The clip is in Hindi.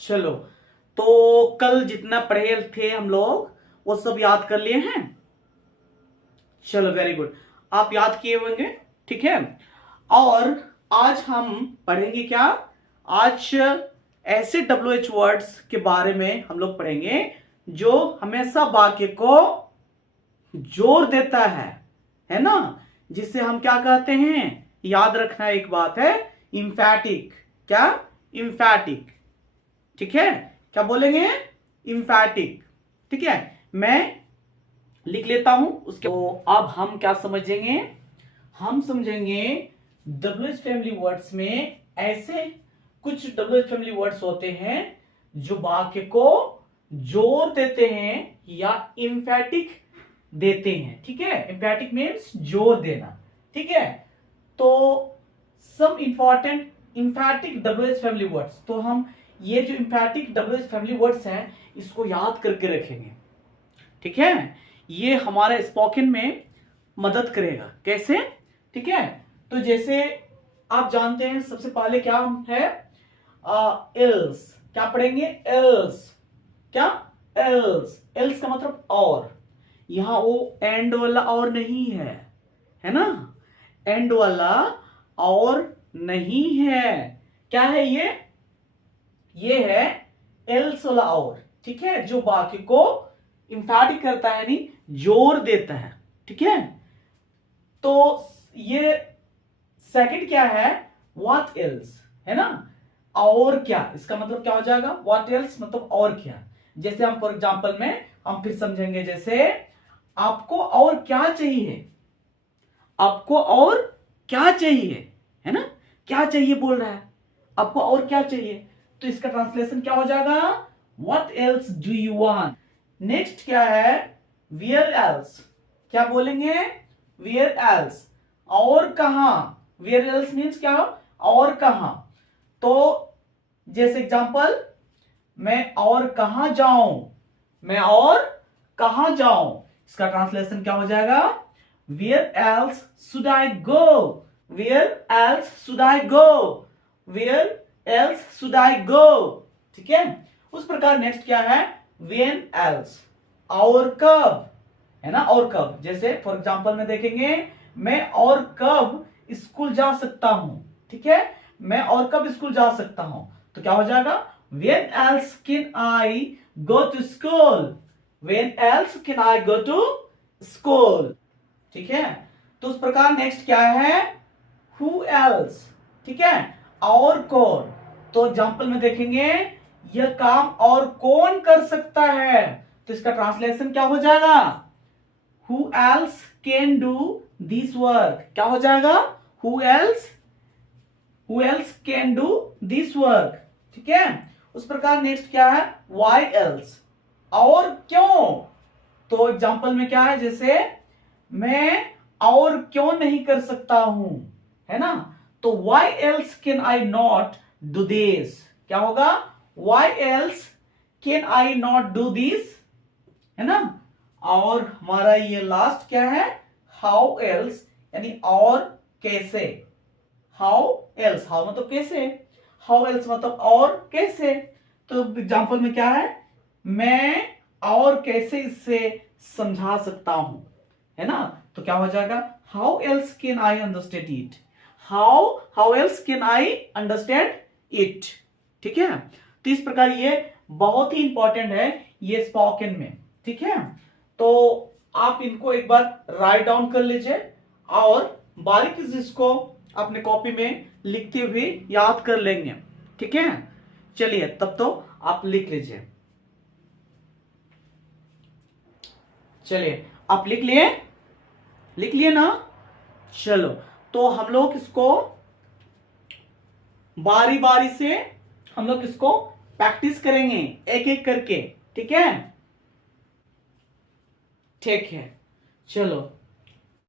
चलो, तो कल जितना पढ़े थे हम लोग वो सब याद कर लिए हैं। चलो वेरी गुड, आप याद किए होंगे, ठीक है। और आज हम पढ़ेंगे क्या, आज ऐसे WH वर्ड्स के बारे में हम लोग पढ़ेंगे जो हमेशा वाक्य को जोर देता है ना, जिसे हम क्या कहते हैं, याद रखना एक बात है, इंफैटिक। क्या? इंफैटिक, ठीक है। क्या बोलेंगे? इंफैटिक, ठीक है। मैं लिख लेता हूं उसके। तो अब हम क्या समझेंगे, हम समझेंगे WH फैमिली वर्ड्स में ऐसे कुछ WH फैमिली वर्ड्स होते हैं जो वाक्य को जोर देते हैं या इंफैटिक देते हैं, ठीक है। इंफैटिक मीन्स जोर देना, ठीक है। तो सब इंपॉर्टेंट इंफैटिक WH फैमिली वर्ड्स, तो हम ये जो इंफैटिक WH फैमिली वर्ड्स हैं इसको याद करके रखेंगे, ठीक है। ये हमारे स्पोकन में मदद करेगा। कैसे? ठीक है। तो जैसे आप जानते हैं सबसे पहले क्या है, एल्स। क्या पढ़ेंगे? एल्स। क्या? एल्स। एल्स का मतलब और। यहां वो एंड वाला और नहीं है ना, एंड वाला और नहीं है। क्या है ये है एल्स वाला और, ठीक है, जो वाक्य को इंफैटिक करता है, यानी जोर देता है, ठीक है। तो ये सेकंड क्या है, व्हाट एल्स, है ना, और क्या। इसका मतलब क्या हो जाएगा, व्हाट एल्स मतलब और क्या। जैसे हम फॉर एग्जांपल में हम फिर समझेंगे, जैसे आपको और क्या चाहिए, आपको और क्या चाहिए, है ना, क्या चाहिए बोल रहा है, आपको और क्या चाहिए। तो इसका ट्रांसलेशन क्या हो जाएगा, what else do you want. Next क्या है, वेयर एल्स। क्या बोलेंगे, वेयर एल्स, और कहां। वेयर एल्स मीन्स क्या, और कहां। तो जैसे एग्जांपल, मैं और कहां जाऊं, मैं और कहां जाऊं। इसका ट्रांसलेशन क्या हो जाएगा, where else should I go, where else should I go, where else should I go, ठीक है। उस प्रकार नेक्स्ट क्या है, व्हेन एल्स, और कब, है ना, और कब। जैसे फॉर एग्जांपल में देखेंगे, मैं और कब स्कूल जा सकता हूं, ठीक है, मैं और कब स्कूल जा सकता हूं। तो क्या हो जाएगा, when else can I go to school, when else can I go to school, ठीक है। तो उस प्रकार नेक्स्ट क्या है, हु एल्स, ठीक है, और कौन। तो एग्जांपल में देखेंगे, यह काम और कौन कर सकता है। तो इसका ट्रांसलेशन क्या हो जाएगा, who else can do this work. क्या हो जाएगा, who else can do this work, ठीक है। उस प्रकार नेक्स्ट क्या है, व्हाई एल्स, और क्यों। तो एग्जांपल में क्या है, जैसे मैं और क्यों नहीं कर सकता हूं, है ना। तो why else can I not do this. क्या होगा, why else can I not do this, है ना। और हमारा ये लास्ट क्या है, हाउ एल्स, यानी और कैसे। हाउ एल्स, हाउ मतलब कैसे, हाउ एल्स मतलब और कैसे। तो एग्जांपल में क्या है, मैं और कैसे इससे समझा सकता हूं, है ना। तो क्या हो जाएगा, how else can I understand it, how else can I understand it, ठीक है। तो इस प्रकार ये बहुत ही इंपॉर्टेंट है ये स्पोकन में, ठीक है। तो आप इनको एक बार राइट डाउन कर लीजिए और बारीकी से इसको अपने कॉपी में लिखते हुए याद कर लेंगे, ठीक है। चलिए तब तो आप लिख लीजिए। चलिए आप लिख लिए ना। चलो, तो हम लोग इसको बारी बारी से हम लोग इसको प्रैक्टिस करेंगे एक एक करके, ठीक है। ठीक है, चलो